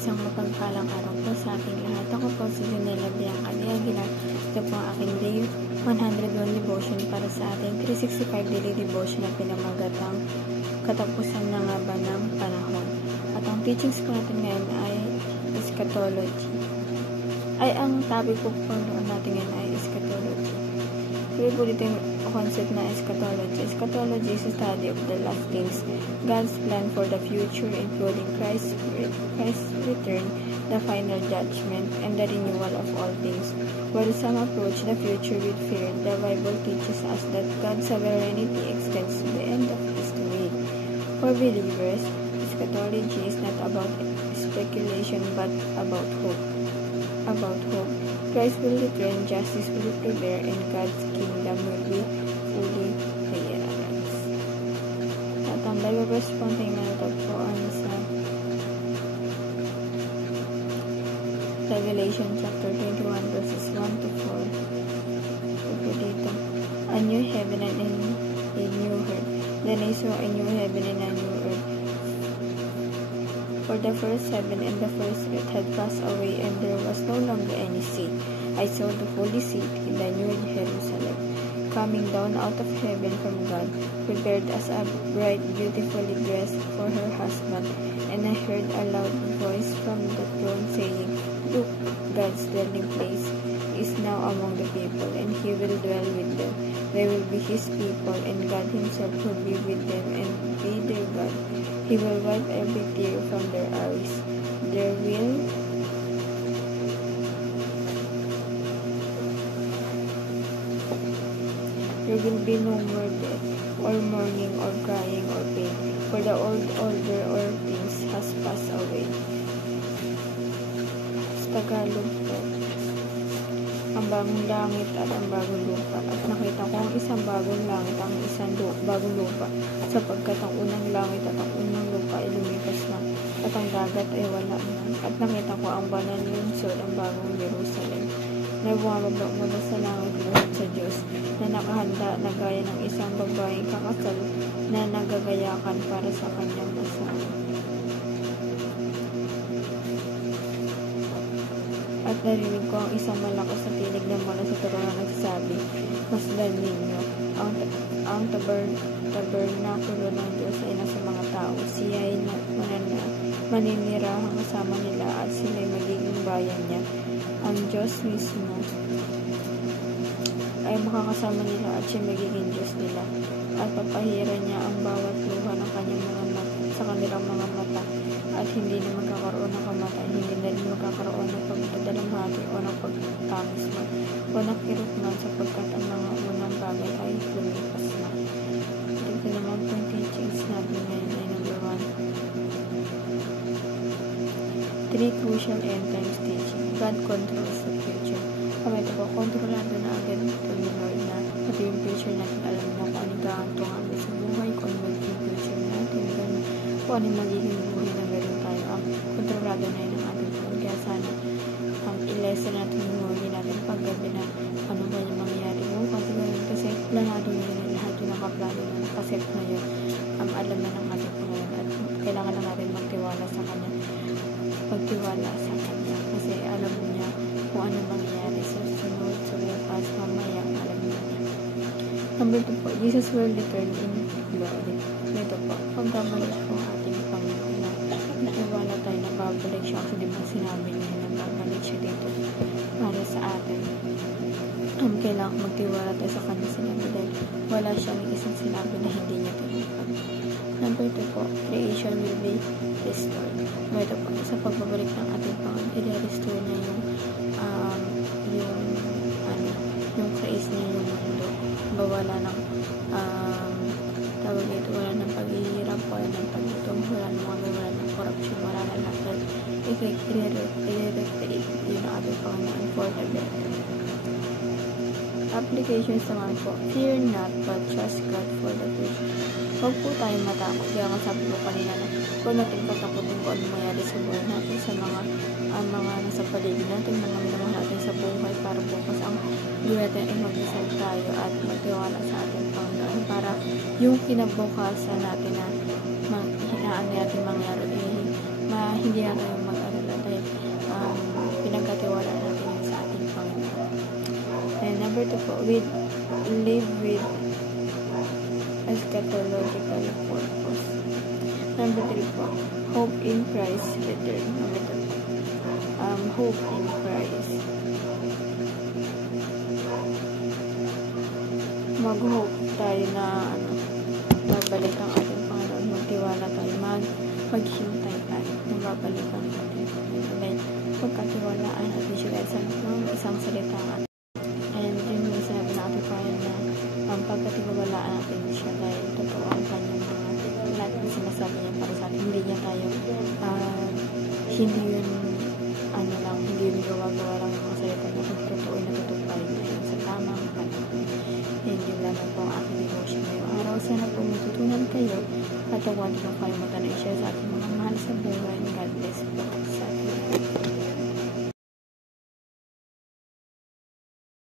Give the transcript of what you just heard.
Isang mapagpalang araw po sa ating lahat. Ako po si Janela Bianca de Aguilar. Ito po ang aking day 101 devotion para sa ating 365 daily devotion na pinamagatang katapusan na nga ba ng panahon. At ang teachings po natin ngayon ay eschatology. Ang topic po natin ngayon ay eschatology. Sabi po dito yung concept na eschatology. Eschatology is a study of the last things, God's plan for the future, including Christ's return, the final judgment, and the renewal of all things. While some approach the future with fear, the Bible teaches us that God's sovereignty extends to the end of history. For believers, eschatology is not about speculation but about hope. Christ will return, justice will prevail, and God's kingdom will be fully realized. At ang Bible verse po na natagpuan sa Revelation chapter 21 verses 1 to 4. Ito dito, a new heaven and a new earth. Then I saw a new heaven and a new earth. For the first heaven and the first earth had passed away, and there was no longer any sea. I saw the holy city, the new Jerusalem, coming down out of heaven from God, prepared as a bride beautifully dressed for her husband. And I heard a loud voice from the throne saying, "Look, God's dwelling place is now among the people, and He will dwell with them. They will be His people, and God Himself will be with them and be their God. He will wipe every tear from their eyes. There will be no more death, or mourning, or crying, or pain, for the old order or things has passed away." Sa Tagalog po, ang bagong langit at ang bagong lupa. At nakita ko ang isang bagong langit at ang isang bagong lupa, sapagkat ang unang langit at ang unang lupa ay lumipas na, at ang dagat ay wala na. At nakita ko ang banal na lungsod, ang bagong Jerusalem, na bumababa mula sa langit buhat sa Diyos, na nakahanda na gaya ng isang babaeng kakasal na nagagayakan para sa kanyang asawa. At narinig ko ang isang malakas na tinig na mula sa trono na nagsasabi, "Masdan ninyo, ang tabernakulo ng Diyos ay nasa mga tao. Siya ay maninirahan kasama nila at sila ay magiging bayan niya. Ang Diyos mismo ay makakasama nila at siya magiging Diyos nila. At papahiran niya ang bawat luha ng kanyang mga mata, sa kanilang mga mata, at hindi na magkakaroon ng kamatayan, hindi na rin magkakaroon ng pagdadalamhati o ng pagtangis man, o ng kirot man, sapagkat ang mga unang bagay ay lumipas na." Ito naman pong teachings natin ngayon ay number 1. 3 crucial end times teaching. God controls the future. Ito po, kontrolado na agad ito ni Lord na pati yung future natin, alam mo kung ano gagantungan sa buhay, kung ano magiging future natin, kung ano magiging buhay na meron tayo. Ang kontrolado na yun ang ating Lord. Kaya sana i-lesson natin yung buhay natin paggabi na ano ba yung mangyayari bukas, kasi planado na yun, lahat yung nakaplano na nakaset na yun, alam na ng ating Panginoon, at kailangan na natin magtiwala sa Kanya, kasi alam niya kung ano mangyayari sa sunod, sa bukas, mamaya, alam niya. Number 2 po, Jesus will return in glory. Ito po, pagkamalas po ating Panginoon na natiwala tayo na babalik siya, kasi diba sinabi niya na babalik siya dito para sa atin. Kailangan magtiwala tayo sa Kanya sinabi dahil wala siyang isang sinabi na hindi niya tinupad. Number 2 po, creation will be restored. Ito po, sa pagbabalik ng ating Panginoon, i-restore na yung create niya yung mundo. Wala ng wala ng paghihirap, wala ng paggutom, wala ng corruption, wala na lahat. I-recreate yung ating Panginoon for the better. Applications naman po, fear not but trust God for the future. Huwag po tayo matakot. Kaya sabi ko kanina na kung natin katakutin kung ano mangyari sa buhay natin, sa mga nasa paligid natin, mga minamahal natin sa buhay, para bukas ang buhay natin ay mag-isal tayo at magtiwala sa ating Panginoon, para yung kinabukasan natin na hinaan natin mangyari, hindi na tayo mag-alala pinagkatiwala natin yun sa ating Panginoon. And number 2 po, live with eschatological purpose. Number 3 po, hope in Christ's return. Number 2 po, hope in Christ. Mag-hope tayo na babalik ang ating Panginoon. Magtiwala tayo, maghintay tayo na babalik ang ating Panginoon. Then, pagkatiwalaan natin siya dahil sa isang salita. And yun yung sinabi na ating Panginoon na pagkatiwalaan natin siya dahil totoo ang kanyang mga lahat ng sinasabi niya para sa atin. Hindi niya tayo hindi yun hindi yun gawa-gawa lang yung mga salita na kung totoo na tutupay na yun sa tamang panahon. And yun lamang po ang aking devotion ngayong araw. Sana po matutunan kayo at huwag niyo kalimutan na i-share sa ating mga mahal sa buhay. God bless po sa atin.